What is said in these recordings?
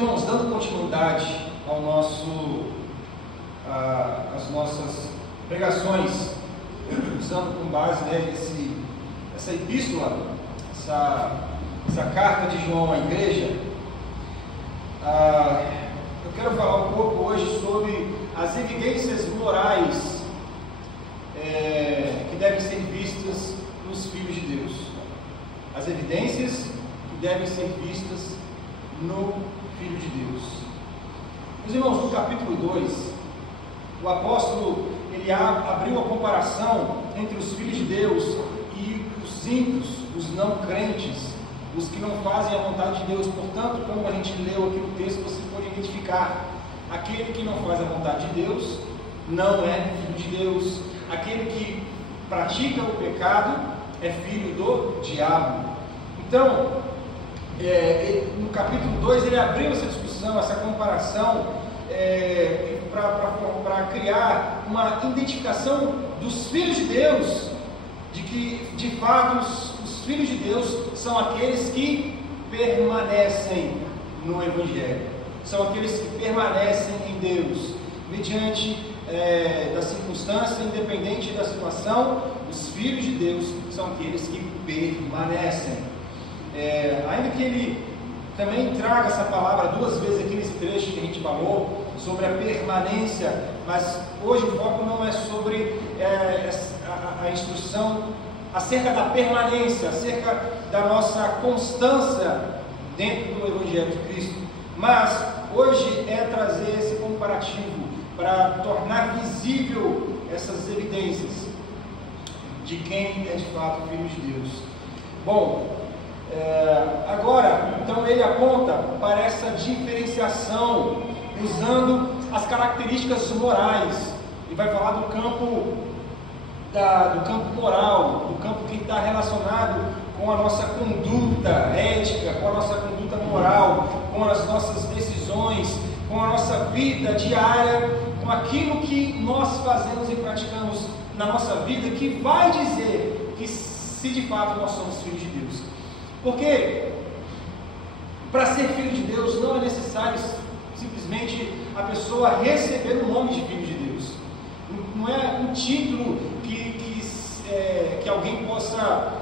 irmãos, dando continuidade ao às nossas pregações, usando como base, né, essa epístola, essa carta de João à igreja, eu quero falar um pouco hoje sobre as evidências morais que devem ser vistas nos filhos de Deus. As evidências que devem ser vistas no Filho de Deus. Meus irmãos, no capítulo 2, o apóstolo ele abriu a comparação entre os filhos de Deus e os ímpios, os não crentes, os que não fazem a vontade de Deus. Portanto, como a gente leu aqui no texto, você pode identificar: aquele que não faz a vontade de Deus não é filho de Deus. Aquele que pratica o pecado é filho do diabo. Então, no capítulo 2, ele abriu essa discussão, essa comparação, para criar uma identificação dos filhos de Deus, de que, de fato, os filhos de Deus são aqueles que permanecem no Evangelho, são aqueles que permanecem em Deus, mediante da circunstância, independente da situação. Os filhos de Deus são aqueles que permanecem. Ainda que ele também traga essa palavra duas vezes aqui nesse trecho que a gente falou sobre a permanência, mas hoje o foco não é sobre a instrução acerca da permanência, acerca da nossa constância dentro do Evangelho de Cristo, mas hoje é trazer esse comparativo para tornar visível essas evidências de quem é de fato filho de Deus. Bom, agora, então ele aponta para essa diferenciação usando as características morais, e vai falar do campo moral, do campo que está relacionado com a nossa conduta ética, com a nossa conduta moral, com as nossas decisões, com a nossa vida diária, com aquilo que nós fazemos e praticamos na nossa vida, que vai dizer que se de fato nós somos filhos de Deus. Porque para ser filho de Deus não é necessário simplesmente a pessoa receber o nome de filho de Deus. Não é um título que alguém possa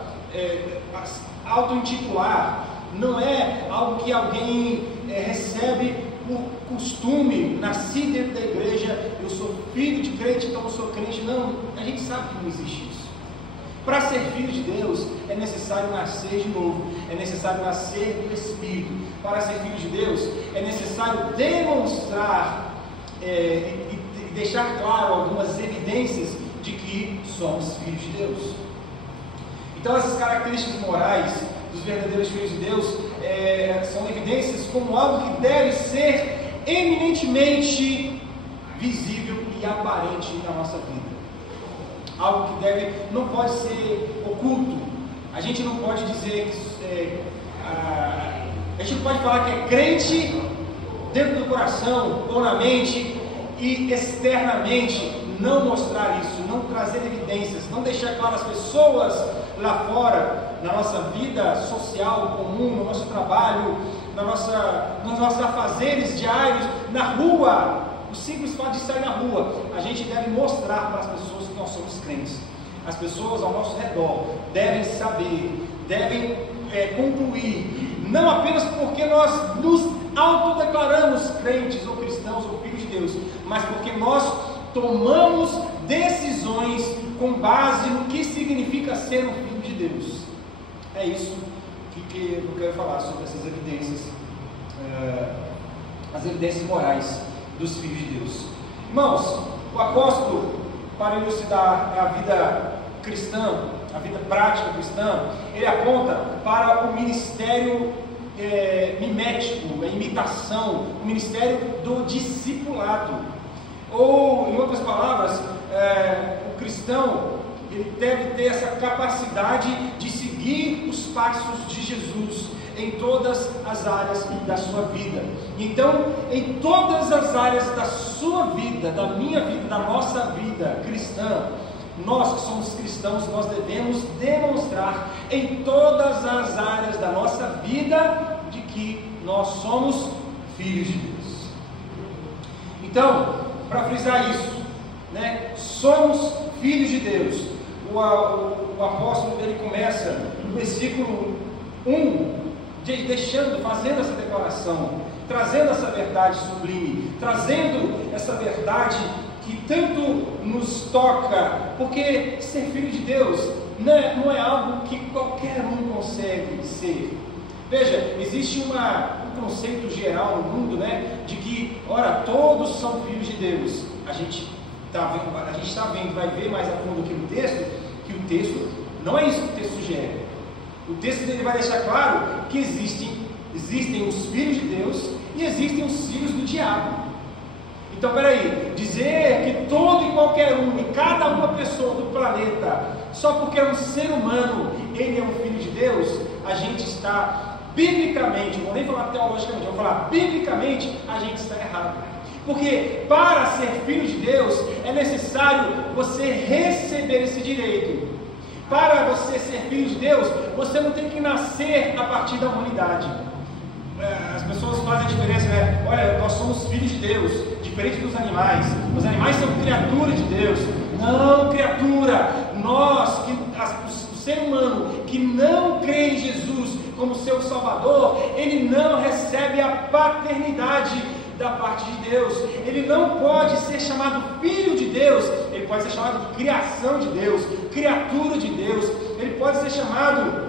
auto-intitular. Não é algo que alguém recebe por costume, nasci dentro da igreja, eu sou filho de crente, então eu sou crente. Não, a gente sabe que não existe isso. Para ser filho de Deus é necessário nascer de novo, é necessário nascer do Espírito. Para ser filho de Deus é necessário demonstrar e deixar claro algumas evidências de que somos filhos de Deus. Então essas características morais dos verdadeiros filhos de Deus são evidências como algo que deve ser eminentemente visível e aparente na nossa vida. Algo que não pode ser oculto. A gente não pode dizer que a gente pode falar que é crente dentro do coração ou na mente e externamente não mostrar isso, não trazer evidências, não deixar claro às pessoas lá fora, na nossa vida social comum, no nosso trabalho, nos nossos afazeres diários, na rua. O simples fato de sair na rua, a gente deve mostrar para as pessoas que nós somos crentes. As pessoas ao nosso redor devem saber, devem concluir, não apenas porque nós nos autodeclaramos crentes ou cristãos ou filhos de Deus, mas porque nós tomamos decisões com base no que significa ser um filho de Deus. É isso que eu quero falar sobre essas evidências, as evidências morais dos filhos de Deus. Irmãos, o apóstolo, para elucidar a vida cristã, a vida prática cristã, ele aponta para o ministério mimético, a imitação, o ministério do discipulado. Ou, em outras palavras, o cristão ele deve ter essa capacidade de seguir os passos de Jesus em todas as áreas da sua vida. Então, em todas as áreas da sua vida, da minha vida, da nossa vida cristã, nós que somos cristãos, nós devemos demonstrar em todas as áreas da nossa vida de que nós somos filhos de Deus. Então, para frisar isso, né, somos filhos de Deus. O apóstolo dele começa no versículo 1, fazendo essa declaração, trazendo essa verdade sublime, trazendo essa verdade que tanto nos toca, porque ser filho de Deus não é algo que qualquer um consegue ser. Veja, existe um conceito geral no mundo, né, de que, ora, todos são filhos de Deus. A gente está vendo, vai ver mais a fundo aqui no texto, que o texto não é isso que o texto sugere. O texto dele vai deixar claro que existem os filhos de Deus e existem os filhos do diabo. Então, peraí, dizer que todo e qualquer um, e cada uma pessoa do planeta, só porque é um ser humano, ele é um filho de Deus, a gente está, biblicamente, não vou nem falar teologicamente, vou falar biblicamente, a gente está errado. Porque para ser filho de Deus, é necessário você receber esse direito. Para você ser filho de Deus, você não tem que nascer a partir da humanidade. As pessoas fazem a diferença, né? Olha, nós somos filhos de Deus, diferente dos animais. Os animais são criaturas de Deus. Não, criatura. O ser humano que não crê em Jesus como seu Salvador, ele não recebe a paternidade da parte de Deus. Ele não pode ser chamado filho de Deus. Ele pode ser chamado criação de Deus, criatura de Deus. Ele pode ser chamado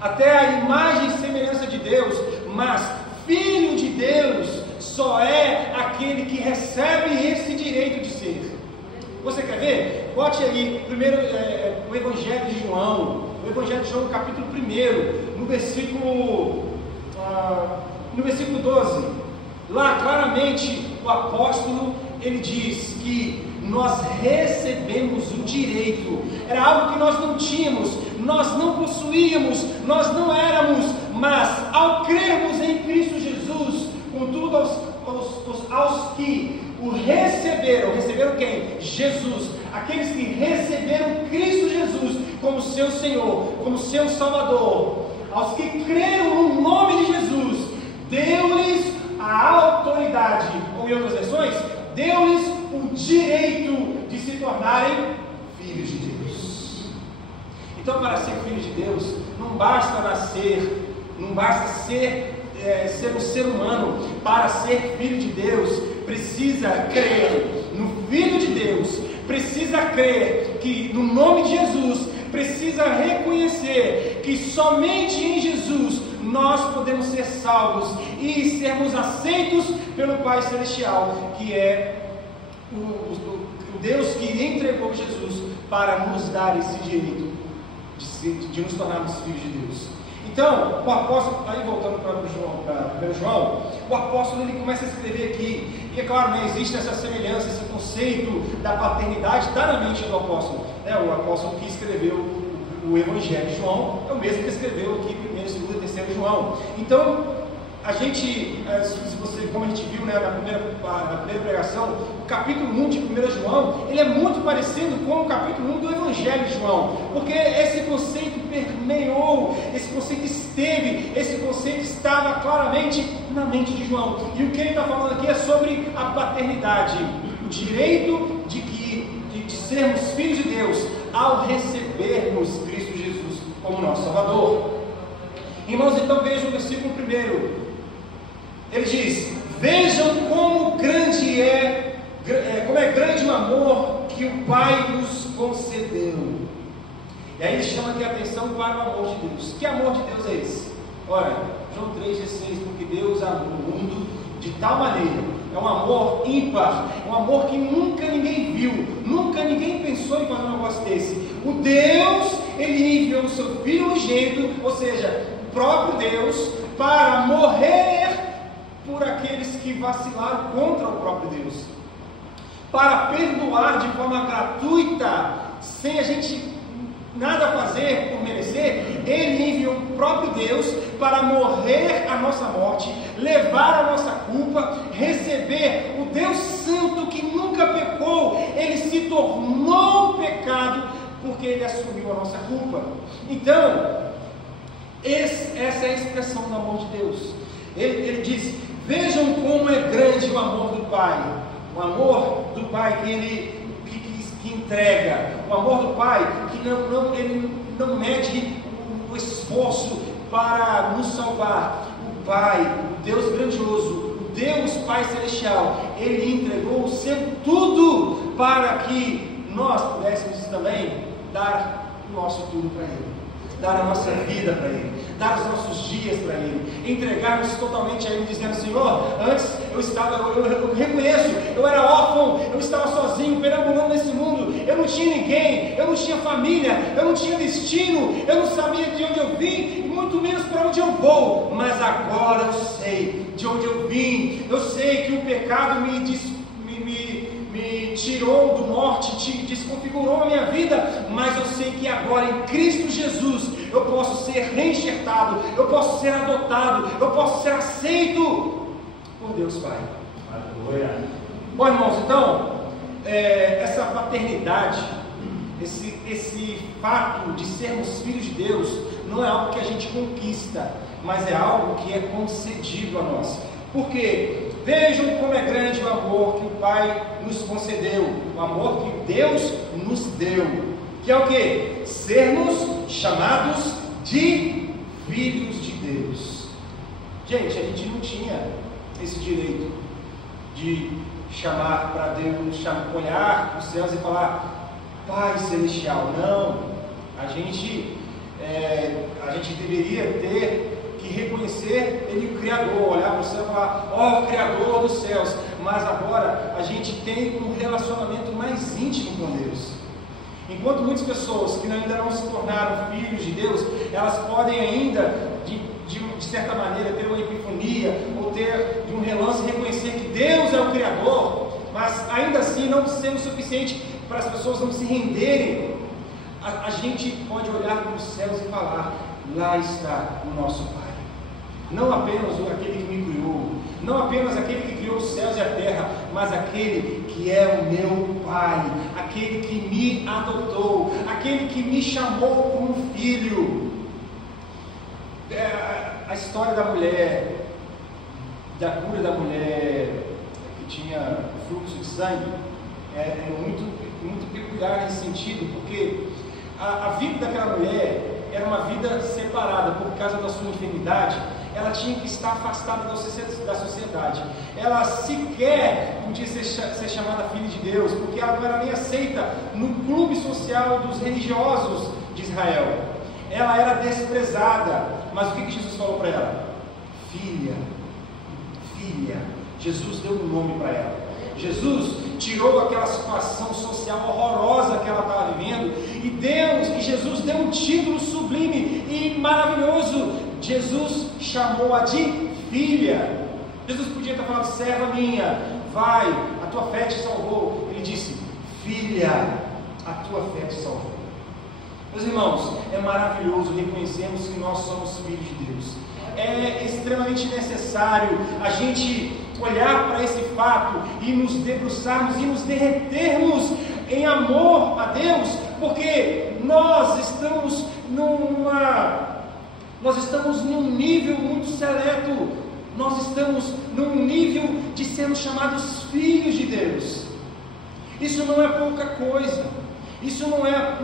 até a imagem e semelhança de Deus, mas filho de Deus só é aquele que recebe esse direito de ser. Você quer ver? Bote aí primeiro o Evangelho de João, capítulo 1, no versículo 12. Lá claramente o apóstolo ele diz que nós recebemos o direito. Era algo que nós não tínhamos, nós não possuíamos, nós não éramos, mas ao crermos em Cristo Jesus, contudo aos que o receberam quem? Jesus. Aqueles que receberam Cristo Jesus como seu Senhor, como seu Salvador, aos que creram no nome de Jesus, deu-lhes a autoridade, ou em outras versões, deu-lhes o direito de se tornarem filhos de Deus. Então, para ser filho de Deus, não basta nascer, não basta ser um ser humano. Para ser filho de Deus, precisa crer no Filho de Deus, precisa crer que no nome de Jesus, precisa reconhecer que somente em Jesus nós podemos ser salvos e sermos aceitos pelo Pai Celestial, que é o Deus que entregou Jesus para nos dar esse direito de nos tornarmos filhos de Deus. Então, o apóstolo, aí voltando para 1 João, o apóstolo ele começa a escrever aqui, e é claro, né, existe essa semelhança, esse conceito da paternidade está na mente do apóstolo. O apóstolo que escreveu o Evangelho de João é o mesmo que escreveu aqui 1º, 2º e 3º João. Então, a gente, como a gente viu, né, na primeira pregação, o capítulo 1 de 1 João, ele é muito parecido com o capítulo 1 do Evangelho de João, porque esse conceito permeou, esse conceito estava claramente na mente de João. E o que ele está falando aqui é sobre a paternidade, o direito de sermos filhos de Deus ao recebermos Cristo Jesus como nosso Salvador. Irmãos, então vejam o versículo 1. Ele diz: vejam como grande como é grande o amor que o Pai nos concedeu. E aí ele chama aqui a atenção para o amor de Deus. Que amor de Deus é esse? Ora, João 3,16, porque Deus amou o mundo de tal maneira, é um amor ímpar, um amor que nunca ninguém viu, nunca ninguém pensou em fazer um negócio desse. O Deus, ele enviou o seu Filho unigênito, ou seja, o próprio Deus, para morrer por aqueles que vacilaram contra o próprio Deus, para perdoar de forma gratuita, sem a gente nada fazer por merecer. Ele enviou o próprio Deus para morrer a nossa morte, levar a nossa culpa, receber o Deus Santo que nunca pecou. Ele se tornou pecado porque ele assumiu a nossa culpa. Então, essa é a expressão do amor de Deus. Ele diz: Vejam como é grande o amor do Pai. O amor do Pai que entrega. O amor do Pai que ele não mede o esforço para nos salvar. O Pai, o Deus grandioso, o Deus Pai Celestial, Ele entregou o seu tudo para que nós pudéssemos também dar o nosso tudo para Ele, dar a nossa vida para Ele, dar os nossos dias para Ele, entregarmos totalmente a Ele, dizendo: Senhor, antes eu reconheço, eu era órfão, eu estava sozinho, perambulando nesse mundo, eu não tinha ninguém, eu não tinha família, eu não tinha destino, eu não sabia de onde eu vim, e muito menos para onde eu vou, mas agora eu sei de onde eu vim, eu sei que o pecado me tirou do norte, desconfigurou a minha vida, mas eu sei que agora em Cristo Jesus eu posso ser reenxertado, eu posso ser adotado, eu posso ser aceito por Deus Pai. Aleluia. Bom, irmãos, então essa paternidade, esse fato de sermos filhos de Deus não é algo que a gente conquista, mas é algo que é concedido a nós. Porque vejam como é grande o amor que o Pai nos concedeu, o amor que Deus nos deu, que é o que? Sermos chamados de filhos de Deus. Gente, a gente não tinha esse direito de chamar para Deus, olhar para os céus e falar: Pai Celestial. Não, a gente deveria ter que reconhecer Ele, o Criador, olhar para o céu e falar: ó, Criador dos céus. Mas agora a gente tem um relacionamento mais íntimo com Deus. Enquanto muitas pessoas que ainda não se tornaram filhos de Deus, elas podem ainda, de certa maneira, ter uma epifania, ou ter de um relance reconhecer que Deus é o Criador, mas ainda assim não sendo suficiente para as pessoas não se renderem. A gente pode olhar para os céus e falar: lá está o nosso Pai. Não apenas aquele que me criou, não apenas aquele que criou os céus e a terra, mas aquele que é o meu Pai, aquele que me adotou, aquele que me chamou como filho. A história da mulher, da cura da mulher que tinha fluxo de sangue, é muito peculiar nesse sentido, porque a vida daquela mulher era uma vida separada por causa da sua enfermidade. Ela tinha que estar afastada da sociedade. Ela sequer podia ser chamada filha de Deus, porque ela não era nem aceita no clube social dos religiosos de Israel. Ela era desprezada. Mas o que Jesus falou para ela? Filha, filha. Jesus deu um nome para ela. Jesus tirou aquela situação social horrorosa que ela estava vivendo e Jesus deu um título sublime e maravilhoso. Jesus chamou-a de filha. Jesus podia ter falado: serva minha, vai, a tua fé te salvou. Ele disse: filha, a tua fé te salvou. Meus irmãos, é maravilhoso reconhecermos que nós somos filhos de Deus. É extremamente necessário a gente olhar para esse fato e nos debruçarmos e nos derretermos em amor a Deus, porque nós estamos num nível muito seleto, nós estamos num nível de sermos chamados filhos de Deus. Isso não é pouca coisa, isso não é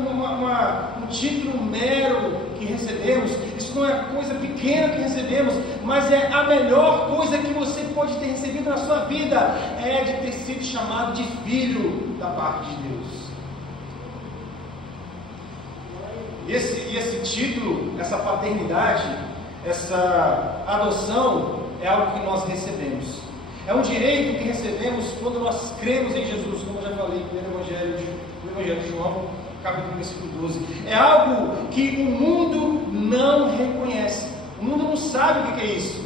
um título mero que recebemos, isso não é coisa pequena que recebemos, mas é a melhor coisa que você pode ter recebido na sua vida, é de ter sido chamado de filho da parte de Deus. E esse título, essa paternidade, essa adoção é algo que nós recebemos. É um direito que recebemos quando nós cremos em Jesus, como eu já falei no Evangelho de João, capítulo versículo 12. É algo que o mundo não reconhece. O mundo não sabe o que é isso.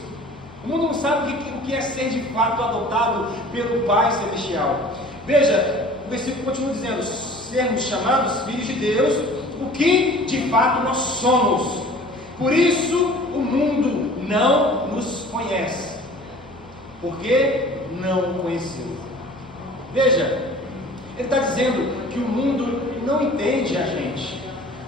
O mundo não sabe o que é ser de fato adotado pelo Pai Celestial. Veja, o versículo continua dizendo: sermos chamados filhos de Deus, o que de fato nós somos. Por isso o mundo não nos conhece, porque não o conheceu. Veja, ele está dizendo que o mundo não entende a gente.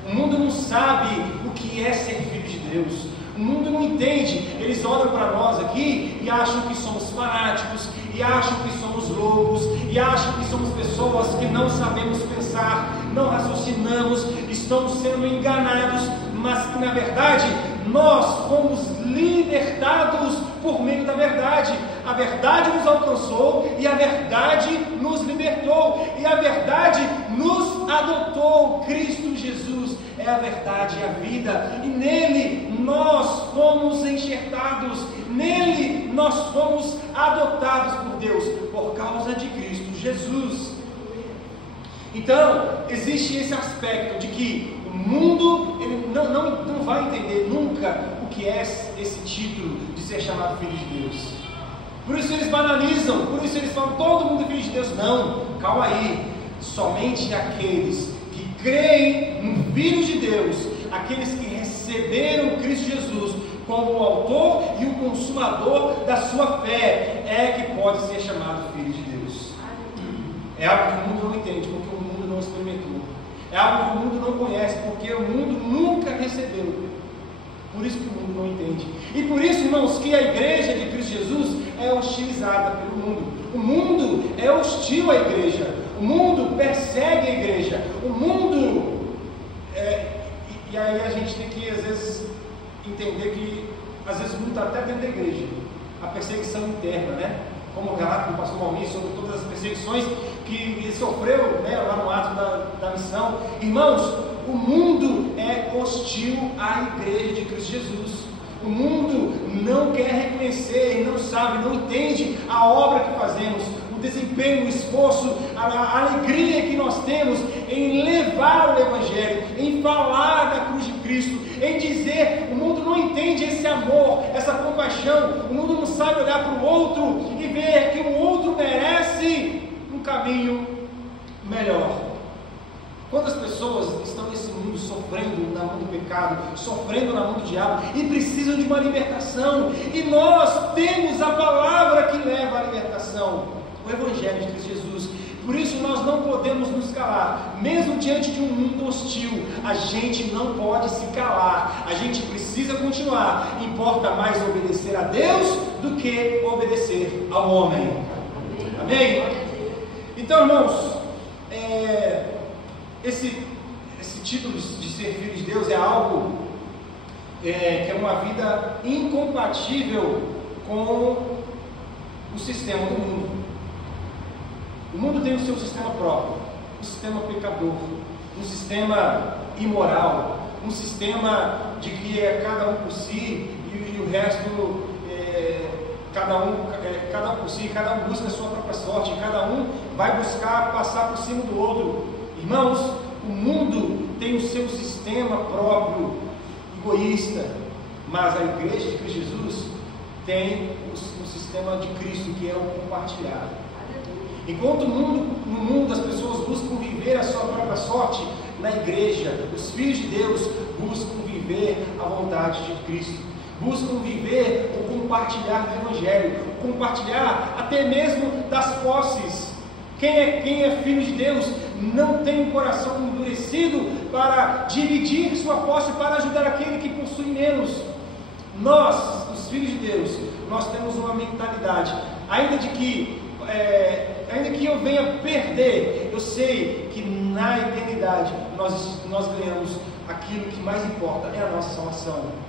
O mundo não sabe o que é ser filho de Deus. O mundo não entende. Eles olham para nós aqui e acham que somos fanáticos, e acham que somos loucos, e acham que somos pessoas que não sabemos pensar, não raciocinamos, estamos sendo enganados, mas que na verdade nós fomos libertados por meio da verdade. A verdade nos alcançou e a verdade nos libertou, e a verdade nos adotou. Cristo Jesus é a verdade e a vida, e nele nós fomos enxertados, nele nós fomos adotados por Deus, por causa de Cristo Jesus. Então, existe esse aspecto de que o mundo ele não vai entender nunca o que é esse título de ser chamado filho de Deus. Por isso eles banalizam, por isso eles falam, todo mundo é filho de Deus. Não, calma aí, somente aqueles que creem no Filho de Deus, aqueles que receberam Cristo Jesus como o autor e o consumador da sua fé, é que pode ser chamado filho de Deus. É algo que o mundo não entende, porque o mundo não experimentou. É algo que o mundo não conhece, porque o mundo nunca recebeu. Por isso que o mundo não entende. E por isso, irmãos, que a igreja de Cristo Jesus é hostilizada pelo mundo. O mundo é hostil à igreja. O mundo persegue a igreja. O mundo... E aí a gente tem que, às vezes, entender que, às vezes, o mundo está até dentro da igreja. A perseguição interna, né? Como o relato do pastor Mauri sobre todas as perseguições que ele sofreu, né, lá no ato da missão. Irmãos, o mundo é hostil à igreja de Cristo Jesus. O mundo não quer reconhecer, não sabe, não entende a obra que fazemos, o desempenho, o esforço, a alegria que nós temos em levar o Evangelho, em falar da cruz de Cristo, em dizer. O mundo não entende esse amor, essa compaixão. O mundo não sabe olhar para o outro e ver que o outro merece um caminho melhor. Quantas pessoas estão nesse mundo sofrendo na mão do pecado, sofrendo na mão do diabo e precisam de uma libertação, e nós temos a palavra que leva à libertação, o Evangelho de Cristo Jesus. Por isso nós não podemos nos calar, mesmo diante de um mundo hostil. A gente não pode se calar, a gente precisa continuar. Importa mais obedecer a Deus do que obedecer ao homem. Amém? Então, irmãos, esse título de ser filho de Deus é algo que é uma vida incompatível com o sistema do mundo. O mundo tem o seu sistema próprio, um sistema pecador, um sistema imoral, um sistema de que é cada um por si e o resto cada um por si, cada um busca a sua própria sorte, cada um vai buscar passar por cima do outro. Irmãos, o mundo tem o seu sistema próprio, egoísta, mas a igreja de Cristo Jesus tem o sistema de Cristo, que é o compartilhar. Enquanto no mundo as pessoas buscam viver a sua própria sorte, na igreja, os filhos de Deus buscam viver a vontade de Cristo, buscam viver o compartilhar do Evangelho, o compartilhar até mesmo das posses. Quem é filho de Deus não tem um coração endurecido para dividir sua posse, para ajudar aquele que possui menos. Nós, os filhos de Deus, nós temos uma mentalidade, ainda que eu venha perder, eu sei que na eternidade nós ganhamos aquilo que mais importa, é a nossa salvação.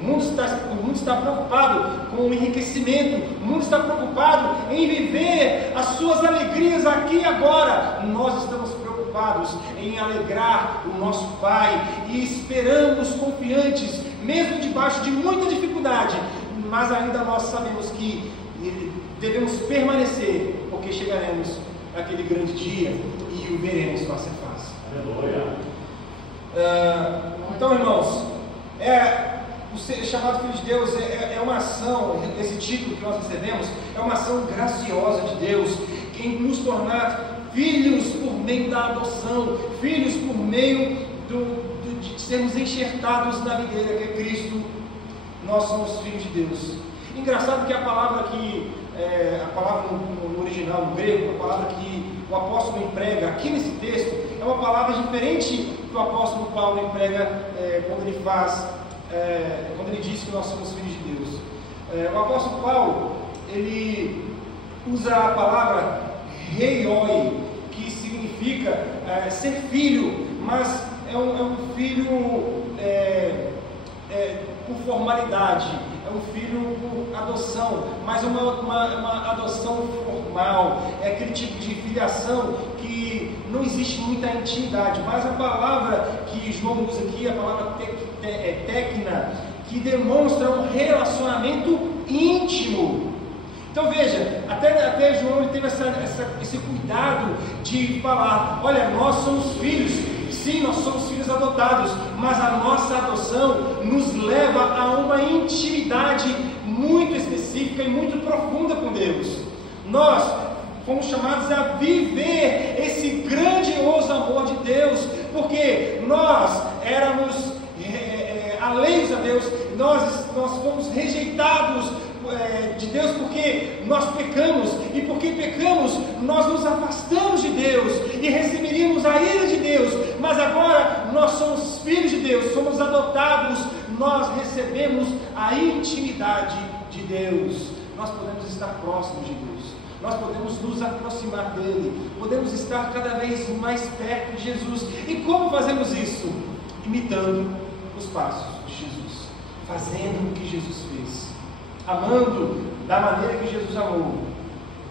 O mundo está preocupado com o enriquecimento, o mundo está preocupado em viver as suas alegrias aqui e agora. Nós estamos preocupados em alegrar o nosso Pai e esperamos confiantes, mesmo debaixo de muita dificuldade, mas ainda nós sabemos que devemos permanecer, porque chegaremos naquele grande dia e o veremos face a face. Aleluia. Então, irmãos, o ser chamado filho de Deus é uma ação, esse título que nós recebemos é uma ação graciosa de Deus, que nos tornar filhos por meio da adoção, filhos por meio de sermos enxertados na videira que é Cristo. Nós somos filhos de Deus. Engraçado que a palavra no original, no grego, a palavra que o apóstolo emprega aqui nesse texto é uma palavra diferente que o apóstolo Paulo emprega quando ele faz quando ele diz que nós somos filhos de Deus. O apóstolo Paulo, ele usa a palavra reioi, que significa ser filho, mas é um filho por formalidade, é um filho por adoção, mas uma adoção formal, é aquele tipo de filiação que não existe muita intimidade, mas a palavra que João usa aqui, a palavra tecna, que demonstra um relacionamento íntimo. Então veja, até João ele teve esse cuidado de falar, olha, nós somos filhos, sim, nós somos filhos adotados, mas a nossa adoção nos leva a uma intimidade muito específica e muito profunda com Deus. Nós fomos chamados a viver esse grandioso amor de Deus, porque nós éramos alheios a Deus, nós fomos rejeitados de Deus porque nós pecamos, e porque pecamos nós nos afastamos de Deus e receberíamos a ira de Deus, mas agora nós somos filhos de Deus, somos adotados, nós recebemos a intimidade de Deus, nós podemos estar próximos de Deus, nós podemos nos aproximar dele, podemos estar cada vez mais perto de Jesus. E como fazemos isso? Imitando os passos de Jesus, fazendo o que Jesus fez, amando da maneira que Jesus amou,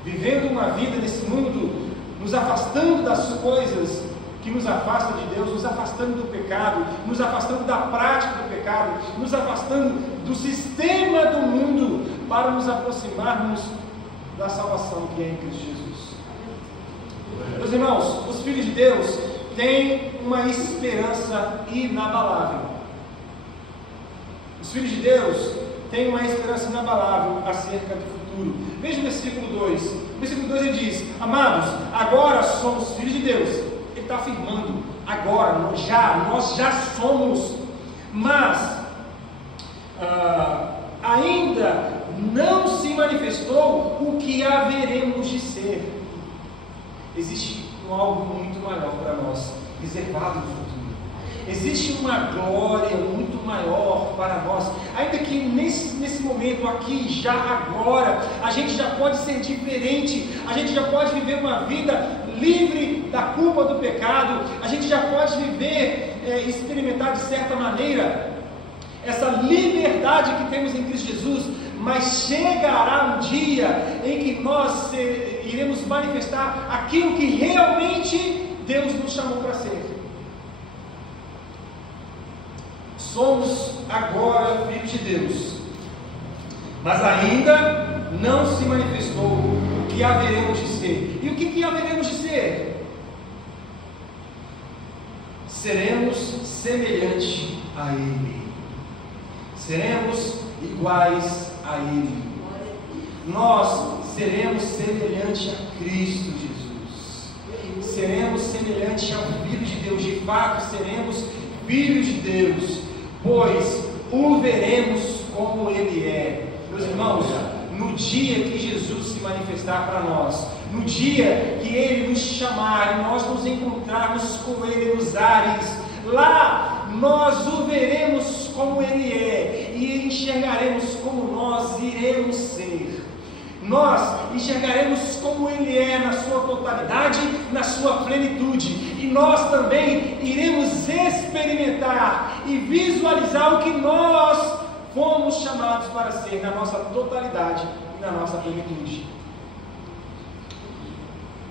vivendo uma vida nesse mundo, nos afastando das coisas que nos afastam de Deus, nos afastando do pecado, nos afastando da prática do pecado, nos afastando do sistema do mundo, para nos aproximarmos da salvação que é em Cristo Jesus. Meus irmãos, os filhos de Deus têm uma esperança inabalável. Os filhos de Deus têm uma esperança inabalável acerca do futuro. Veja o versículo 2. O versículo 2 ele diz: amados, agora somos filhos de Deus. Ele está afirmando, agora, nós já somos, mas ainda não se manifestou o que haveremos de ser. Existe algo muito maior para nós, reservado no futuro. Existe uma glória muito maior para nós, ainda que nesse momento aqui, já agora, a gente já pode ser diferente, a gente já pode viver uma vida livre da culpa do pecado, a gente já pode viver, experimentar de certa maneira essa liberdade que temos em Cristo Jesus, mas chegará um dia em que nós iremos manifestar aquilo que realmente Deus nos chamou para ser. Somos agora filhos de Deus, mas ainda não se manifestou o que haveremos de ser. E o que haveremos de ser? Seremos semelhantes a Ele, seremos iguais a Ele, nós seremos semelhantes a Cristo Jesus, seremos semelhantes ao Filho de Deus, de fato seremos filhos de Deus, pois o veremos como Ele é. Meus irmãos, no dia que Jesus se manifestar para nós, no dia que Ele nos chamar e nós nos encontrarmos com Ele nos ares, lá nós o veremos como Ele é e enxergaremos como nós iremos ser. Nós enxergaremos como Ele é na sua totalidade, na sua plenitude, e nós também iremos experimentar e visualizar o que nós fomos chamados para ser na nossa totalidade e na nossa plenitude.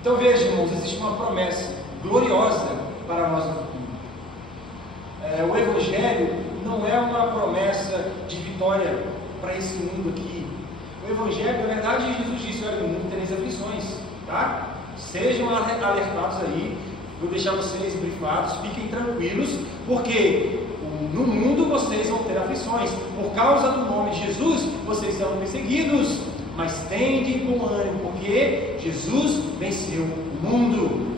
Então veja, irmãos, existe uma promessa gloriosa para nós no futuro. O Evangelho não é uma promessa de vitória para esse mundo aqui. O Evangelho, na verdade, Jesus disse: olha, no mundo tereis aflições, tá? Sejam alertados aí, vou deixar vocês brifados, fiquem tranquilos, porque no mundo vocês vão ter aflições, por causa do nome de Jesus, vocês serão perseguidos, mas tende bom ânimo, porque Jesus venceu o mundo.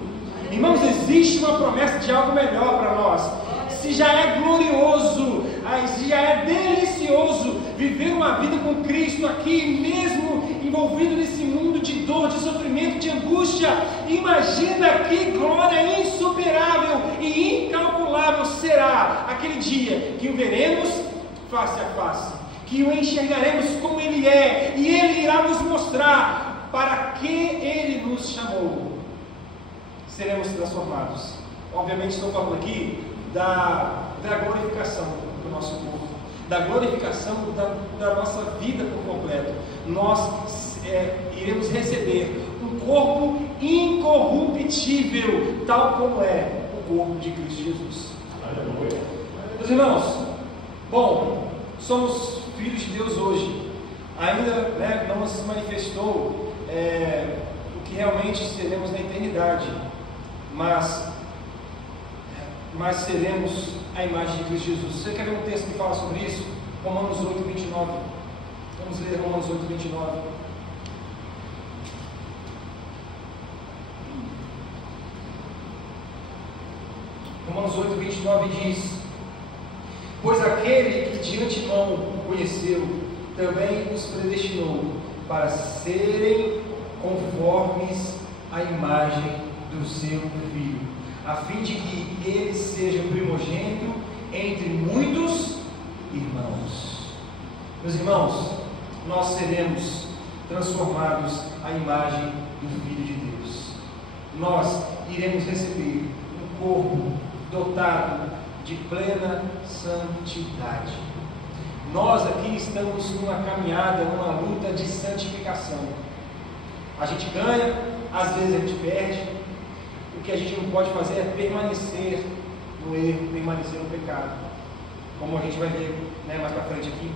Irmãos, existe uma promessa de algo melhor para nós. Se já é glorioso, se já é delicioso viver uma vida com Cristo aqui, mesmo envolvido nesse mundo de dor, de sofrimento, de angústia, imagina que glória insuperável e incalculável será aquele dia que o veremos face a face, que o enxergaremos como Ele é, e Ele irá nos mostrar para que Ele nos chamou. Seremos transformados. Obviamente estou falando aqui da glorificação do nosso corpo, da glorificação da nossa vida por completo. Nós iremos receber um corpo incorruptível, tal como é o corpo de Cristo Jesus. Meus irmãos, bom, somos filhos de Deus hoje. Ainda não se manifestou o que realmente seremos na eternidade, mas seremos a imagem de Cristo Jesus. Você quer ver um texto que fala sobre isso? Romanos 8, 29. Vamos ler Romanos 8, 29. Romanos 8, 29 diz: pois aquele que de antemão conheceu, também os predestinou para serem conformes à imagem do seu Filho, a fim de que ele seja o primogênito entre muitos irmãos. Meus irmãos, nós seremos transformados à imagem do Filho de Deus. Nós iremos receber um corpo dotado de plena santidade. Nós aqui estamos numa caminhada, numa luta de santificação. A gente ganha, às vezes a gente perde. O que a gente não pode fazer é permanecer no erro, permanecer no pecado, como a gente vai ver mais para frente aqui.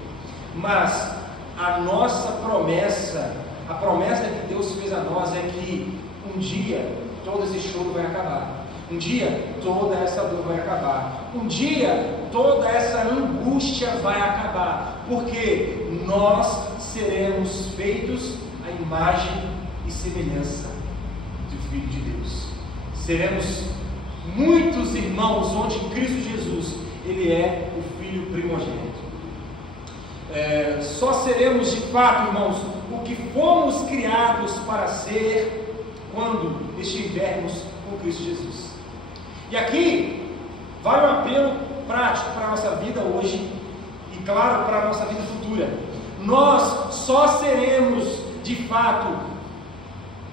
Mas a nossa promessa, a promessa que Deus fez a nós é que um dia todo esse choro vai acabar. Um dia toda essa dor vai acabar. Um dia toda essa angústia vai acabar, porque nós seremos feitos à imagem e semelhança do Filho de Deus. Seremos muitos irmãos, onde Cristo Jesus, Ele é o Filho primogênito. Só seremos de fato, irmãos, o que fomos criados para ser quando estivermos com Cristo Jesus. E aqui vale um apelo prático para a nossa vida hoje e, claro, para a nossa vida futura. Nós só seremos de fato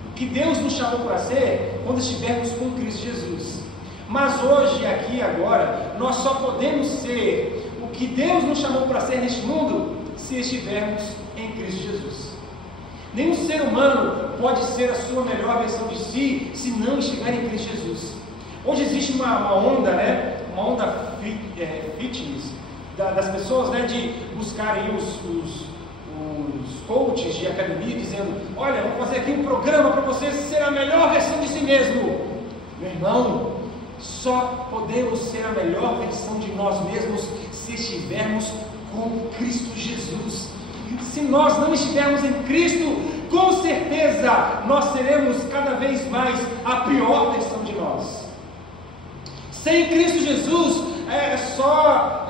o que Deus nos chamou para ser quando estivermos com Cristo Jesus. Mas hoje, aqui, agora, nós só podemos ser o que Deus nos chamou para ser neste mundo se estivermos em Cristo Jesus. Nenhum ser humano pode ser a sua melhor versão de si se não estiver em Cristo Jesus. Hoje existe uma onda, uma onda fitness das pessoas, de buscarem os coaches de academia, dizendo: olha, vou fazer aqui um programa para você ser a melhor versão de si mesmo. Meu irmão, só podemos ser a melhor versão de nós mesmos se estivermos com Cristo Jesus. Se nós não estivermos em Cristo, com certeza nós seremos cada vez mais a pior versão de nós. Sem Cristo Jesus é só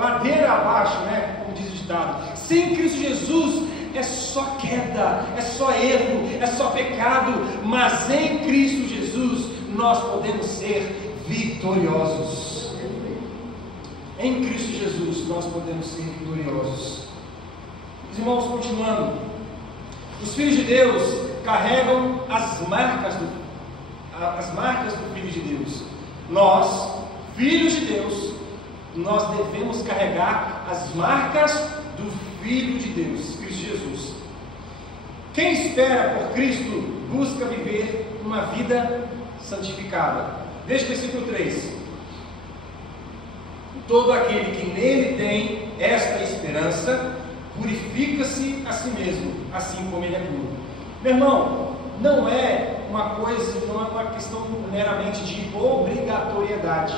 ladeira abaixo, como diz o ditado. Sem Cristo Jesus é só queda, é só erro, é só pecado. Mas em Cristo Jesus nós podemos ser vitoriosos. Em Cristo Jesus nós podemos ser vitoriosos. Os irmãos, continuando, os filhos de Deus carregam as marcas do Filho de Deus. Nós, filhos de Deus, nós devemos carregar as marcas do Filho de Deus, Cristo Jesus. Quem espera por Cristo busca viver uma vida santificada. Veja o versículo 3. Todo aquele que nele tem esta esperança purifica-se a si mesmo, assim como ele é puro. Meu irmão, não é uma questão meramente de obrigatoriedade.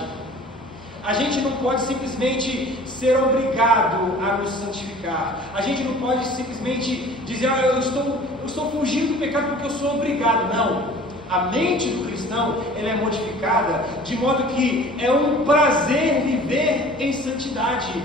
A gente não pode simplesmente ser obrigado a nos santificar. A gente não pode simplesmente dizer: eu estou fugindo do pecado porque eu sou obrigado. Não. A mente do cristão, ela é modificada de modo que é um prazer viver em santidade.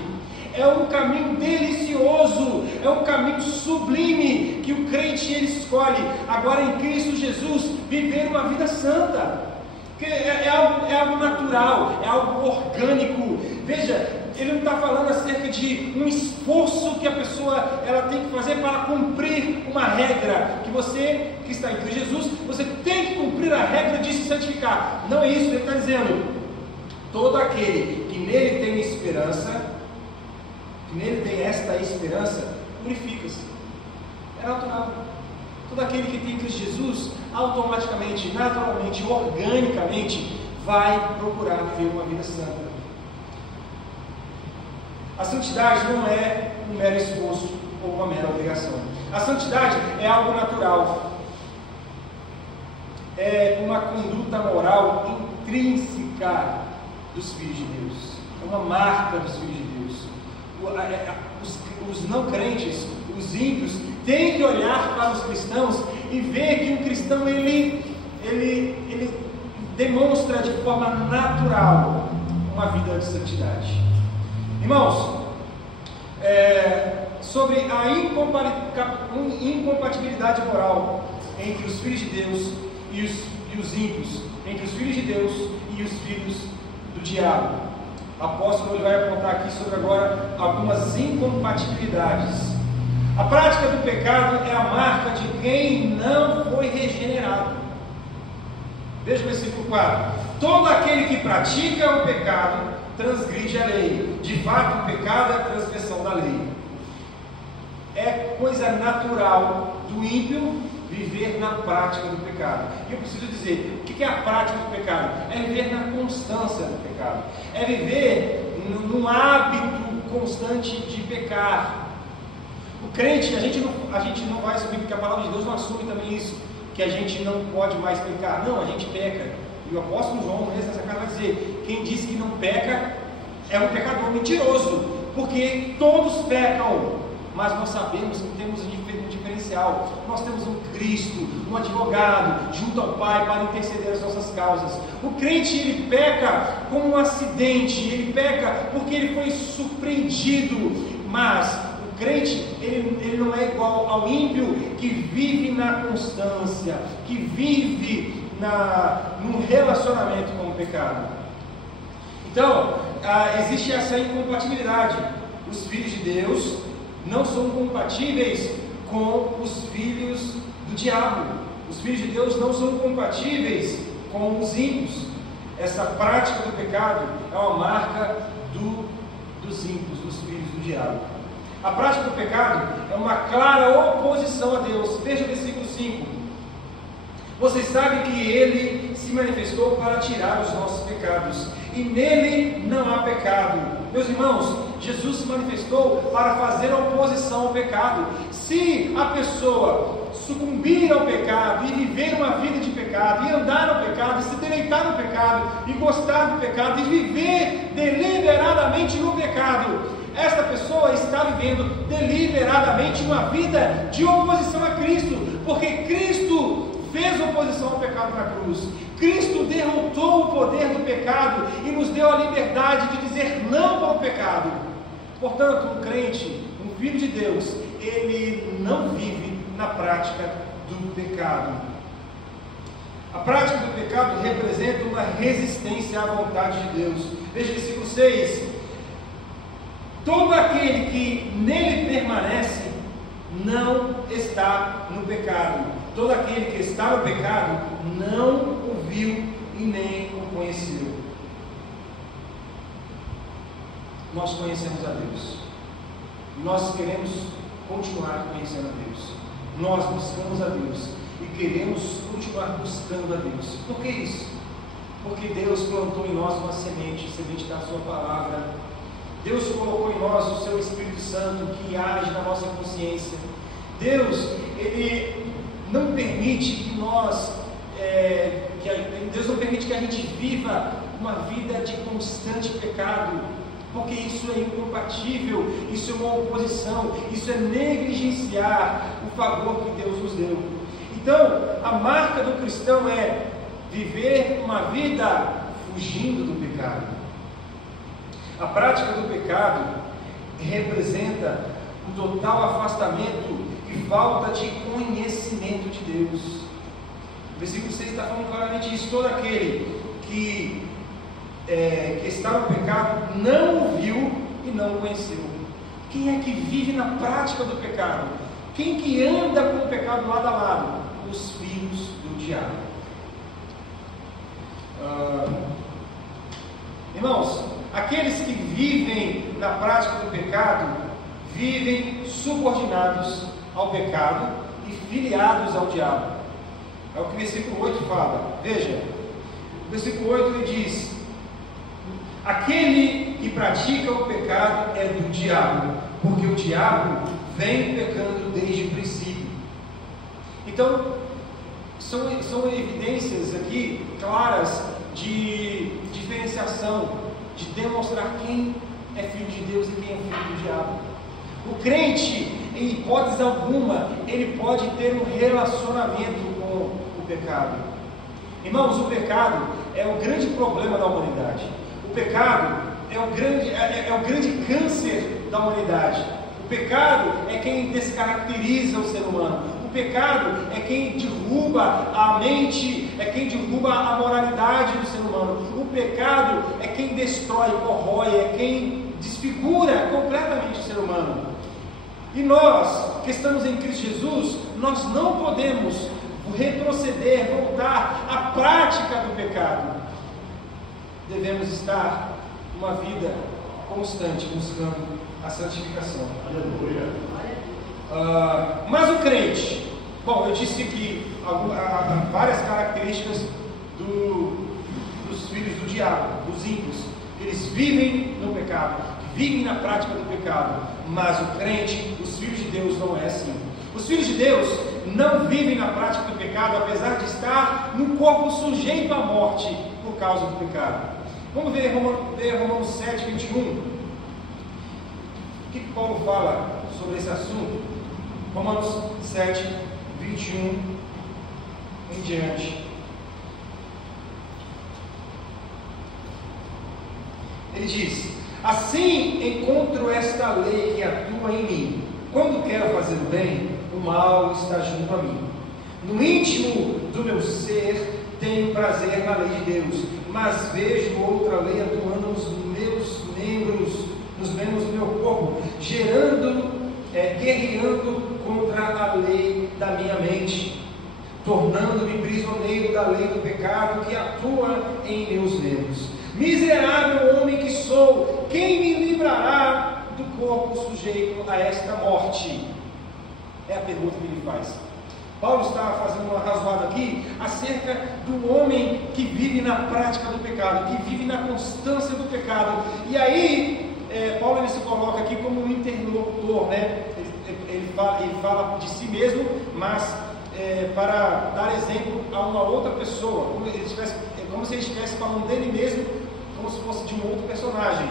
É um caminho delicioso, é um caminho sublime que o crente ele escolhe. Agora, em Cristo Jesus, viver uma vida santa. É algo natural, é algo orgânico. Veja, ele não está falando acerca de um esforço que a pessoa ela tem que fazer para cumprir uma regra, que você que está em Cristo Jesus, você tem que cumprir a regra de se santificar. Não é isso, ele está dizendo, todo aquele que nele tem esperança, que nele tem esta esperança, purifica-se. É natural. Todo aquele que tem Cristo Jesus, automaticamente, naturalmente, organicamente, vai procurar viver uma vida santa. A santidade não é um mero esforço ou uma mera obrigação. A santidade é algo natural. É uma conduta moral intrínseca dos filhos de Deus. É uma marca dos filhos de Deus. Os não crentes, os ímpios, têm que olhar para os cristãos e ver que um cristão ele demonstra de forma natural uma vida de santidade. Irmãos, sobre a incompatibilidade moral entre os filhos de Deus e os ímpios, entre os filhos de Deus e os filhos do diabo. O apóstolo ele vai apontar aqui sobre agora algumas incompatibilidades. A prática do pecado é a marca de quem não foi regenerado. Veja o versículo 4. Todo aquele que pratica o pecado transgride a lei. De fato, o pecado é a transgressão da lei. É coisa natural do ímpio viver na prática do pecado. E eu preciso dizer, o que é a prática do pecado? É viver na constância do pecado. É viver num hábito constante de pecar. O crente, a gente não vai assumir, porque a palavra de Deus não assume também isso, que a gente não pode mais pecar. Não, a gente peca. E o apóstolo João, nessa carta, vai dizer, quem diz que não peca é um pecador mentiroso, porque todos pecam. Mas nós sabemos que temos um diferencial. Nós temos um Cristo, um advogado, junto ao Pai, para interceder as nossas causas. O crente, ele peca como um acidente, ele peca porque ele foi surpreendido. Mas o crente, ele não é igual ao ímpio, que vive na constância, que vive num relacionamento com o pecado. Então, existe essa incompatibilidade. Os filhos de Deus não são compatíveis com os filhos do diabo. Os filhos de Deus não são compatíveis com os ímpios. Essa prática do pecado é uma marca dos ímpios, dos filhos do diabo. A prática do pecado é uma clara oposição a Deus. Veja o versículo 5. Vocês sabem que Ele se manifestou para tirar os nossos pecados, e nele não há pecado. Meus irmãos, Jesus se manifestou para fazer oposição ao pecado. Se a pessoa sucumbir ao pecado e viver uma vida de pecado, e andar no pecado, e se deleitar no pecado, e gostar do pecado, e viver deliberadamente no pecado, esta pessoa está vivendo deliberadamente uma vida de oposição a Cristo, porque Cristo fez oposição ao pecado na cruz. Cristo derrotou o poder do pecado e nos deu a liberdade de dizer não para o pecado. Portanto, um crente, um filho de Deus, ele não vive na prática do pecado. A prática do pecado representa uma resistência à vontade de Deus. Veja o versículo 6. Todo aquele que nele permanece não está no pecado. Todo aquele que está no pecado não ouviu e nem o conheceu. Nós conhecemos a Deus. Nós queremos continuar conhecendo a Deus. Nós buscamos a Deus e queremos continuar buscando a Deus. Por que isso? Porque Deus plantou em nós uma semente da sua palavra. Deus colocou em nós o seu Espírito Santo que age na nossa consciência. Deus, Ele não permite que Deus não permite que a gente viva uma vida de constante pecado, porque isso é incompatível, isso é uma oposição, isso é negligenciar o favor que Deus nos deu. Então, a marca do cristão é viver uma vida fugindo do pecado. A prática do pecado representa o total afastamento e falta de conhecimento de Deus. O versículo 6 está falando claramente isso. Todo aquele que está no pecado não ouviu e não o conheceu. Quem é que vive na prática do pecado? Quem que anda com o pecado lado a lado? Os filhos do diabo. Irmãos, aqueles que vivem na prática do pecado, vivem subordinados ao pecado e filiados ao diabo. É o que o versículo 8 fala. Veja, o versículo 8 ele diz: aquele que pratica o pecado é do diabo, porque o diabo vem pecando desde o princípio. Então, são evidências aqui claras de diferenciação, de demonstrar quem é filho de Deus e quem é filho do diabo. O crente, em hipótese alguma, ele pode ter um relacionamento com o pecado. Irmãos, o pecado é o grande problema da humanidade. O pecado é o grande câncer da humanidade. O pecado é quem descaracteriza o ser humano. O pecado é quem derruba a mente, é quem derruba a moralidade do ser humano. O pecado é quem destrói, corrói, é quem desfigura completamente o ser humano. E nós, que estamos em Cristo Jesus, nós não podemos retroceder, voltar à prática do pecado. Devemos estar numa vida constante, buscando a santificação. Aleluia. Mas o crente, bom, eu disse que há várias características dos filhos do diabo, dos ímpios. Eles vivem no pecado, vivem na prática do pecado. Mas o crente, os filhos de Deus, não é assim. Os filhos de Deus não vivem na prática do pecado, apesar de estar no corpo sujeito à morte por causa do pecado. Vamos ver Romanos 7, 21. O que Paulo fala sobre esse assunto? Romanos 7, 21 em diante. Ele diz: assim encontro esta lei que atua em mim. Quando quero fazer o bem, o mal está junto a mim. No íntimo do meu ser tenho prazer na lei de Deus, mas vejo outra lei atuando nos membros do meu corpo, guerreando contra a lei da minha mente, tornando-me prisioneiro da lei do pecado que atua em meus membros. Miserável homem que sou, quem me livrará do corpo sujeito a esta morte? É a pergunta que ele faz. Paulo está fazendo uma razoada aqui acerca do homem que vive na prática do pecado, que vive na constância do pecado. E aí, Paulo ele se coloca aqui como um interlocutor, né? Ele fala de si mesmo, mas para dar exemplo a uma outra pessoa, como se ele estivesse falando dele mesmo, como se fosse de um outro personagem.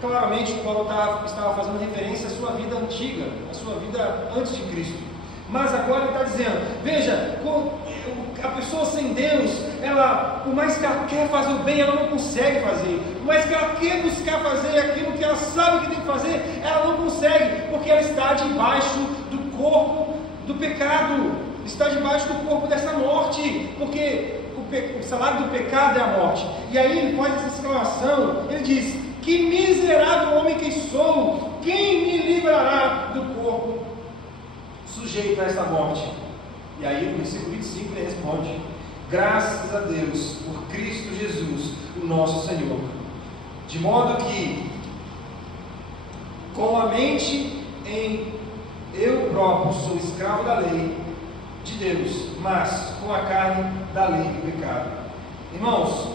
Claramente, Paulo estava fazendo referência à sua vida antiga, à sua vida antes de Cristo. Mas agora ele está dizendo: veja, a pessoa sem Deus, por mais que ela quer fazer o bem, ela não consegue fazer. Por mais que ela quer buscar fazer aquilo que ela sabe que tem que fazer, ela não consegue, porque ela está debaixo do corpo do pecado, está debaixo do corpo dessa morte, porque o salário do pecado é a morte. E aí ele faz essa exclamação, ele diz: que miserável homem que sou, quem me livrará do corpo sujeito a esta morte? E aí no versículo 25 ele responde: graças a Deus por Cristo Jesus, o nosso Senhor. De modo que com a mente eu próprio sou escravo da lei de Deus, mas com a carne da lei do pecado. Irmãos,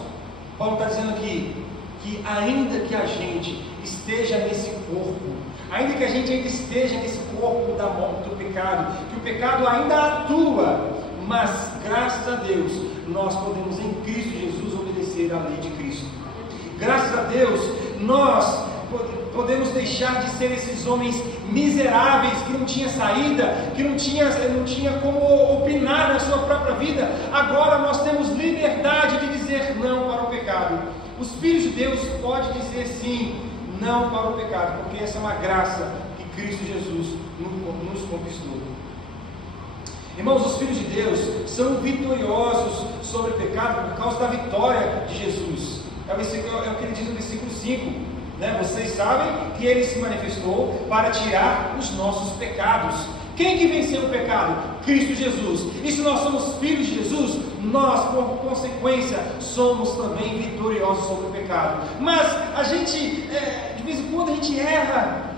Paulo está dizendo aqui que ainda que a gente esteja nesse corpo, ainda que a gente ainda esteja nesse corpo da morte do pecado, que o pecado ainda atua, mas graças a Deus nós podemos em Cristo Jesus obedecer à lei de Cristo. Graças a Deus nós podemos deixar de ser esses homens miseráveis que não tinha saída, que não tinha como opinar na sua própria vida. Agora nós temos liberdade de dizer não para o pecado. Os filhos de Deus podem dizer sim, não para o pecado, porque essa é uma graça que Cristo Jesus nos conquistou. Irmãos, os filhos de Deus são vitoriosos sobre o pecado por causa da vitória de Jesus. É o que ele diz no versículo 5. né? Vocês sabem que Ele se manifestou para tirar os nossos pecados. Quem que venceu o pecado? Cristo Jesus. E se nós somos filhos de Jesus, nós, por consequência, somos também vitoriosos sobre o pecado. Mas a gente, de vez em quando a gente erra,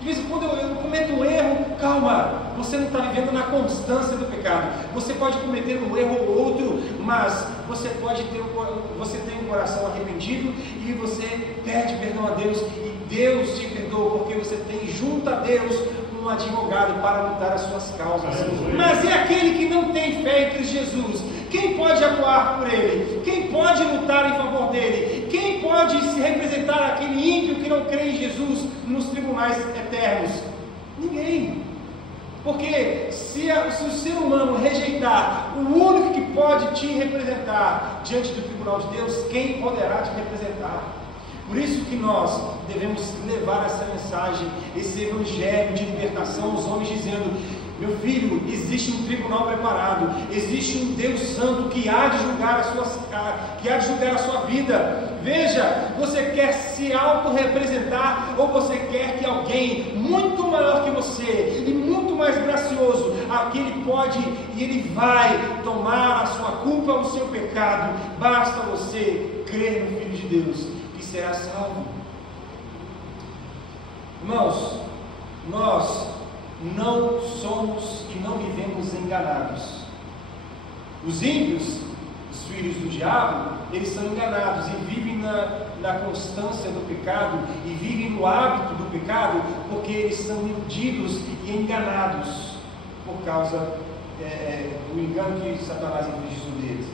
de vez em quando eu cometo um erro. Calma, você não está vivendo na constância do pecado. Você pode cometer um erro ou outro, mas você tem um coração arrependido e você pede perdão a Deus, e Deus te perdoa, porque você tem junto a Deus um advogado para lutar as suas causas. Mas e aquele que não tem fé em Cristo Jesus? Quem pode atuar por ele? Quem pode lutar em favor dele? Quem pode se representar aquele ímpio que não crê em Jesus nos tribunais eternos? Ninguém. Porque se o ser humano rejeitar o único que pode te representar diante do tribunal de Deus, quem poderá te representar? Por isso que nós devemos levar essa mensagem, esse evangelho de libertação aos homens, dizendo: meu filho, existe um tribunal preparado, existe um Deus santo que há de julgar a sua vida. Veja, você quer se auto-representar, ou você quer que alguém muito maior que você e muito mais gracioso, aquele pode e ele vai tomar a sua culpa, o seu pecado? Basta você crer no Filho de Deus e será salvo. Irmãos, nós não somos e não vivemos enganados. Os ímpios, os filhos do diabo, eles são enganados e vivem na constância do pecado e vivem no hábito do pecado, porque eles são iludidos e enganados por causa do engano que Satanás infligiu deles.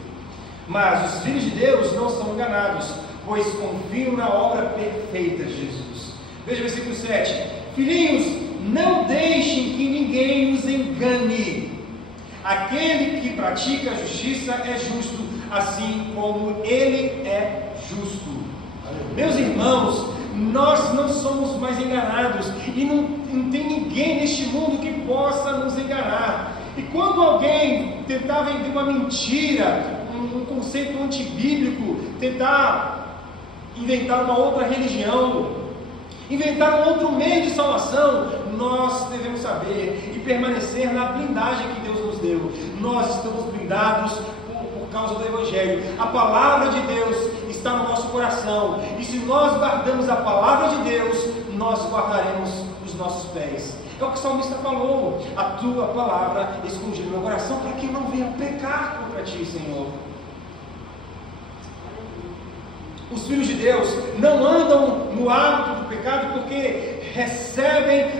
Mas os filhos de Deus não são enganados, pois confiam na obra perfeita de Jesus. Veja o versículo 7: filhinhos, não deixem que ninguém os engane. Aquele que pratica a justiça é justo, assim como ele é justo. Meus irmãos, nós não somos mais enganados, e não tem ninguém neste mundo que possa nos enganar. E quando alguém tentar vender uma mentira, um conceito antibíblico, tentar inventar uma outra religião, inventar um outro meio de salvação, nós devemos saber e permanecer na blindagem que Deus nos deu. Nós estamos blindados por causa do Evangelho. A palavra de Deus está no nosso coração, e se nós guardamos a palavra de Deus, nós guardaremos os nossos pés. É o que o salmista falou: a tua palavra escondi no meu coração, para que eu não venha pecar contra ti, Senhor. Os filhos de Deus não andam no hábito do pecado, porque receberam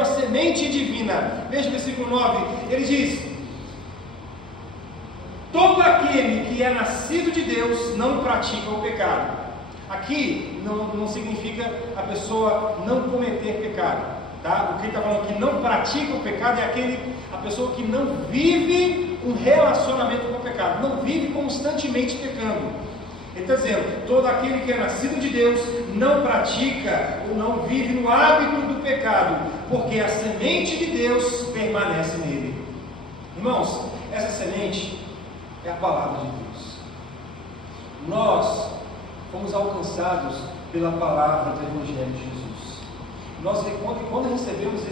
a semente divina. Veja o versículo 9, ele diz: todo aquele que é nascido de Deus não pratica o pecado. Aqui não significa a pessoa não cometer pecado, tá? O que ele está falando que não pratica o pecado é a pessoa que não vive um relacionamento com o pecado, não vive constantemente pecando. Ele está dizendo: todo aquele que é nascido de Deus não pratica ou não vive no hábito do pecado, porque a semente de Deus permanece nele. Irmãos, essa semente é a palavra de Deus. Nós fomos alcançados pela palavra do Evangelho de Jesus. Nós, quando recebemos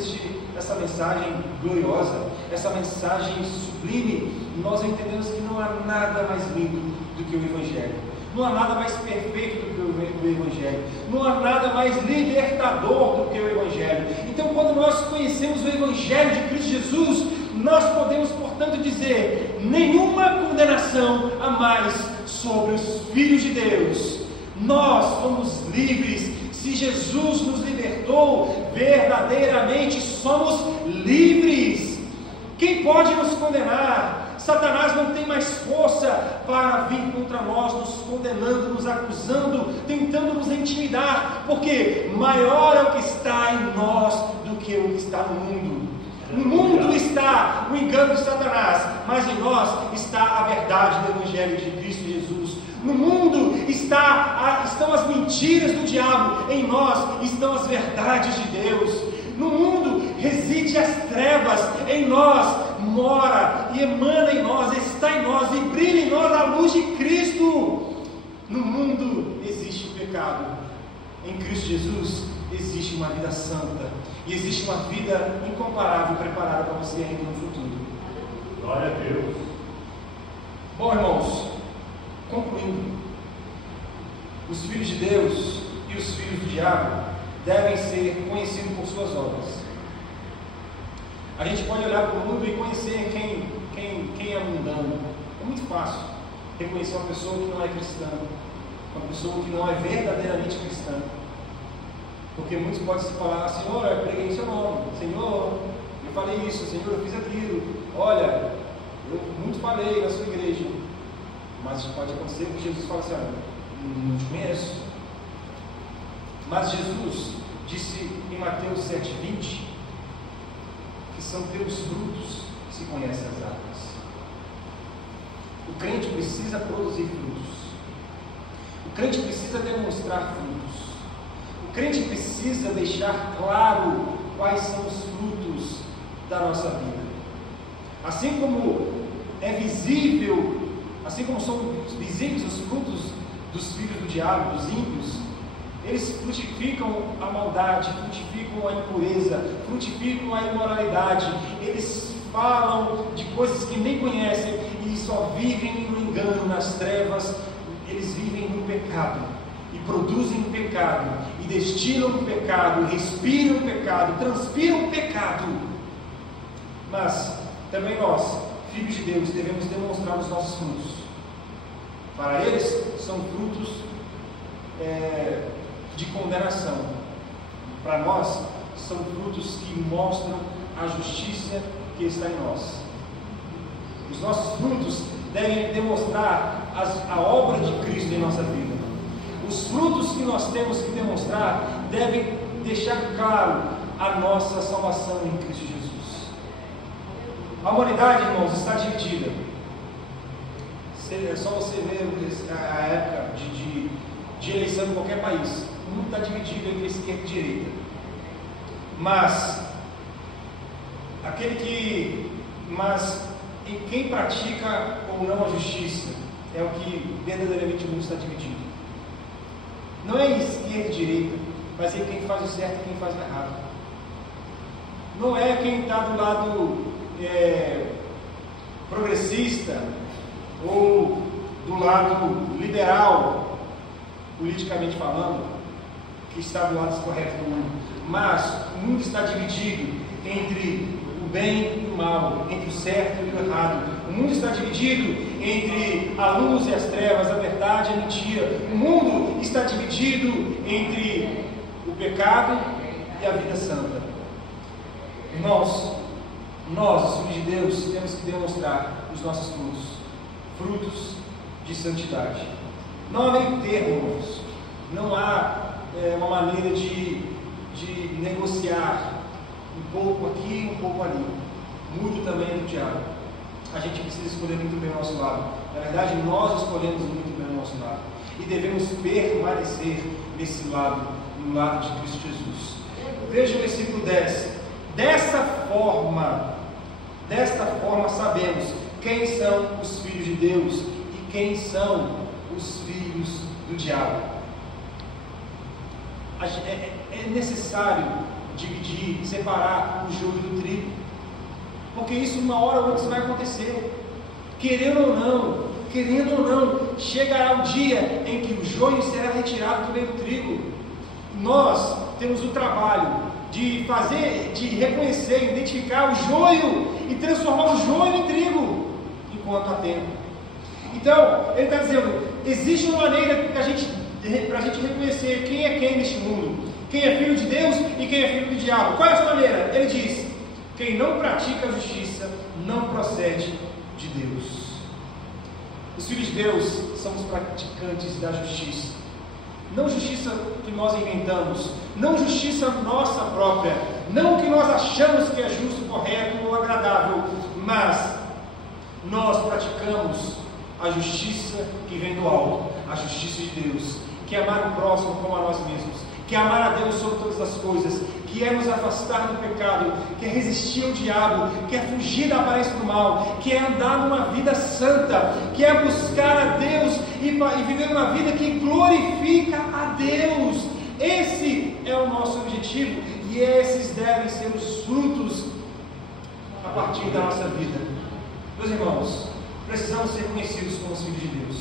essa mensagem gloriosa, essa mensagem sublime, nós entendemos que não há nada mais lindo do que o Evangelho. Não há nada mais perfeito do que o Evangelho. Não há nada mais libertador do que o Evangelho. Então, quando nós conhecemos o Evangelho de Cristo Jesus, nós podemos, portanto, dizer: nenhuma condenação há mais sobre os filhos de Deus. Nós somos livres. Se Jesus nos libertou, verdadeiramente somos livres. Quem pode nos condenar? Satanás não tem mais força para vir contra nós, nos condenando, nos acusando, tentando nos intimidar, porque maior é o que está em nós do que o que está no mundo. No mundo está o engano de Satanás, mas em nós está a verdade do Evangelho de Cristo Jesus. No mundo estão as mentiras do diabo, em nós estão as verdades de Deus. No mundo reside as trevas, em nós mora e emana em nós, está em nós e brilha em nós a luz de Cristo. No mundo existe o pecado. Em Cristo Jesus existe uma vida santa. E existe uma vida incomparável preparada para você ainda no futuro. Glória a Deus. Bom, irmãos, concluindo, os filhos de Deus e os filhos do diabo devem ser conhecidos por suas obras. A gente pode olhar para o mundo e conhecer quem é mundano. É muito fácil reconhecer uma pessoa que não é cristã, uma pessoa que não é verdadeiramente cristã. Porque muitos podem se falar: Senhor, eu preguei em seu nome, Senhor, eu falei isso, Senhor, eu fiz aquilo, olha, eu muito falei na sua igreja. Mas pode acontecer que Jesus fala assim: olha, não te conheço. Mas Jesus disse em Mateus 7,20 que são pelos frutos que se conhecem as árvores. O crente precisa produzir frutos. O crente precisa demonstrar frutos. O crente precisa deixar claro quais são os frutos da nossa vida. Assim como é visível, assim como são visíveis os frutos dos filhos do diabo, dos ímpios, eles frutificam a maldade, frutificam a impureza, frutificam a imoralidade. Eles falam de coisas que nem conhecem e só vivem no engano, nas trevas. Eles vivem no pecado e produzem o pecado e destilam o pecado, respiram o pecado, transpiram o pecado. Mas também nós, filhos de Deus, devemos demonstrar os nossos frutos. Para eles são frutos de condenação. Para nós são frutos que mostram a justiça que está em nós. Os nossos frutos devem demonstrar a obra de Cristo em nossa vida. Os frutos que nós temos que demonstrar devem deixar claro a nossa salvação em Cristo Jesus. A humanidade, irmãos, está dividida. É só você ver a época de eleição em qualquer país. O mundo está dividido entre esquerda e direita. Mas em quem pratica ou não a justiça é o que verdadeiramente o mundo está dividido. Não é em esquerda e direita, mas é quem faz o certo e quem faz o errado. Não é quem está do lado progressista ou do lado liberal, politicamente falando, que está do lado correto do mundo. Mas o mundo está dividido entre o bem e o mal, entre o certo e o errado. O mundo está dividido entre a luz e as trevas, a verdade e a mentira. O mundo está dividido entre o pecado e a vida santa. Irmãos, nós, os filhos de Deus, temos que demonstrar os nossos frutos de santidade. Não há meio termo, irmãos. Não há uma maneira de negociar um pouco aqui, um pouco ali. Muito também é do diabo. A gente precisa escolher muito bem o nosso lado. Na verdade, nós escolhemos muito bem o nosso lado. E devemos permanecer nesse lado, no lado de Cristo Jesus. Veja o versículo 10. Desta forma sabemos quem são os filhos de Deus e quem são os filhos do diabo. É necessário dividir, separar o joio do trigo, porque isso uma hora ou outra vai acontecer. Querendo ou não, chegará o dia em que o joio será retirado do meio do trigo. Nós temos o trabalho de reconhecer, identificar o joio e transformar o joio em trigo, enquanto há tempo. Então, ele está dizendo, existe uma maneira para a gente reconhecer quem é quem neste mundo, quem é filho de Deus e quem é filho do diabo. Qual é essa maneira? Ele diz, quem não pratica a justiça não procede de Deus. Os filhos de Deus são os praticantes da justiça. Não justiça que nós inventamos, não justiça nossa própria, não o que nós achamos que é justo, correto ou agradável, mas nós praticamos a justiça que vem do alto, a justiça de Deus, que é amar o próximo como a nós mesmos, que é amar a Deus sobre todas as coisas, que é nos afastar do pecado, que é resistir ao diabo, que é fugir da aparência do mal, que é andar numa vida santa, que é buscar a Deus e viver uma vida que glorifica a Deus. Esse é o nosso objetivo e esses devem ser os frutos a partir da nossa vida. Meus irmãos, precisamos ser conhecidos como os filhos de Deus,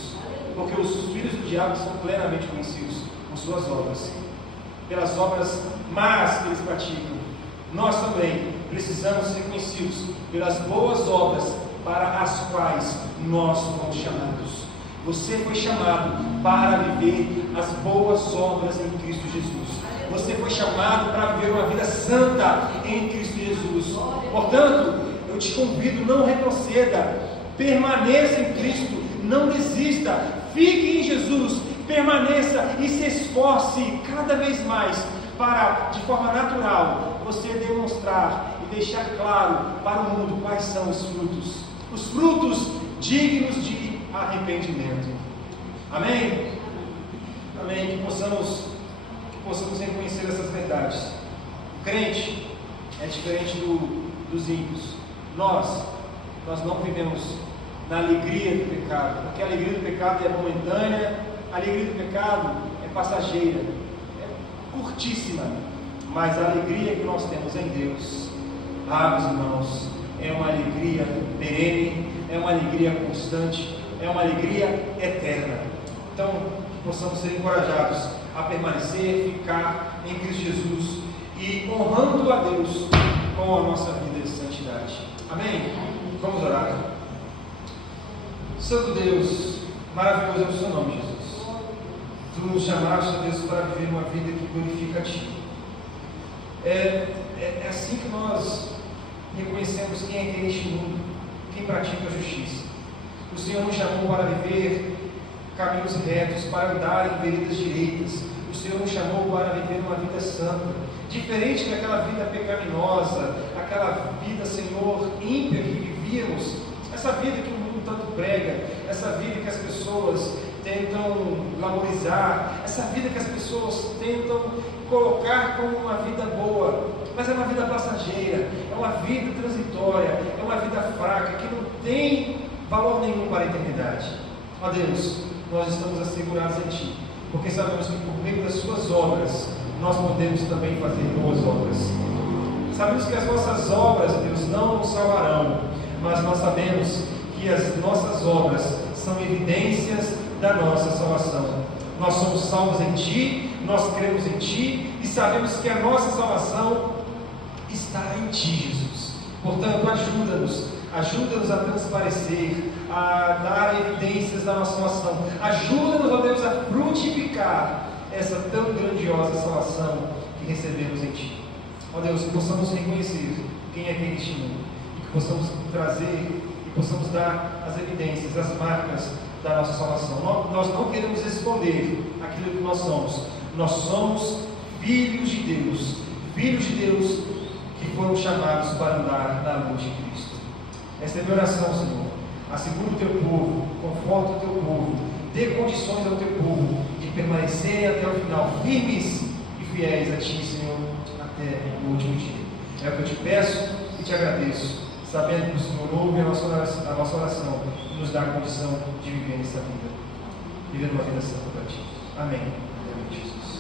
porque os filhos do diabo são plenamente conhecidos por suas obras, pelas obras más que eles praticam. Nós também precisamos ser conhecidos pelas boas obras para as quais nós fomos chamados. Você foi chamado para viver as boas obras em Cristo Jesus. Você foi chamado para viver uma vida santa em Cristo Jesus. Portanto, eu te convido, não retroceda, permaneça em Cristo, não desista, fique em Jesus, permaneça e se esforce cada vez mais para, de forma natural, você demonstrar e deixar claro para o mundo quais são os frutos dignos de arrependimento. Amém? Amém? Que possamos reconhecer essas verdades. O crente é diferente dos ímpios. Nós não vivemos na alegria do pecado, porque a alegria do pecado é momentânea, a alegria do pecado é passageira, é curtíssima, mas a alegria que nós temos em Deus, meus irmãos, é uma alegria perene, é uma alegria constante, é uma alegria eterna. Então, que possamos ser encorajados a permanecer, ficar em Cristo Jesus e honrando a Deus com a nossa vida de santidade. Amém? Vamos orar. Santo Deus, maravilhoso é o seu nome, Jesus. Tu nos chamaste, Deus, para viver uma vida que glorifica a Ti. É assim que nós reconhecemos quem é neste mundo, quem pratica a justiça. O Senhor nos chamou para viver caminhos retos, para andar em veredas direitas. O Senhor nos chamou para viver uma vida santa, diferente daquela vida pecaminosa, aquela vida, Senhor, ímpia que vivíamos, essa vida que o mundo tanto prega, essa vida que as pessoas tentam glamorizar, essa vida que as pessoas tentam colocar como uma vida boa, mas é uma vida passageira, é uma vida transitória, é uma vida fraca, que não tem valor nenhum para a eternidade. Ó Deus, nós estamos assegurados em Ti, porque sabemos que por meio das Suas obras, nós podemos também fazer boas obras. Sabemos que as nossas obras, Deus, não nos salvarão, mas nós sabemos que as nossas obras são evidências da nossa salvação. Nós somos salvos em Ti, nós cremos em Ti e sabemos que a nossa salvação está em Ti, Jesus. Portanto, ajuda-nos a transparecer, a dar evidências da nossa salvação. Ajuda-nos, ó Deus, a frutificar essa tão grandiosa salvação que recebemos em Ti. Ó Deus, que possamos reconhecer quem é quem neste mundo e que possamos trazer e possamos dar as evidências, as marcas da nossa salvação. Nós não queremos esconder aquilo que nós somos. Nós somos filhos de Deus que foram chamados para andar na luz de Cristo. Esta é a minha oração, Senhor. Assegura o Teu povo, conforta o Teu povo, dê condições ao Teu povo de permanecerem até o final, firmes e fiéis a Ti, Senhor, até o último dia. É o que eu Te peço e Te agradeço, sabendo que o Senhor ouve a nossa oração e nos dá a condição de viver nessa vida, viver uma vida santa para Ti. Amém. Amém, Jesus.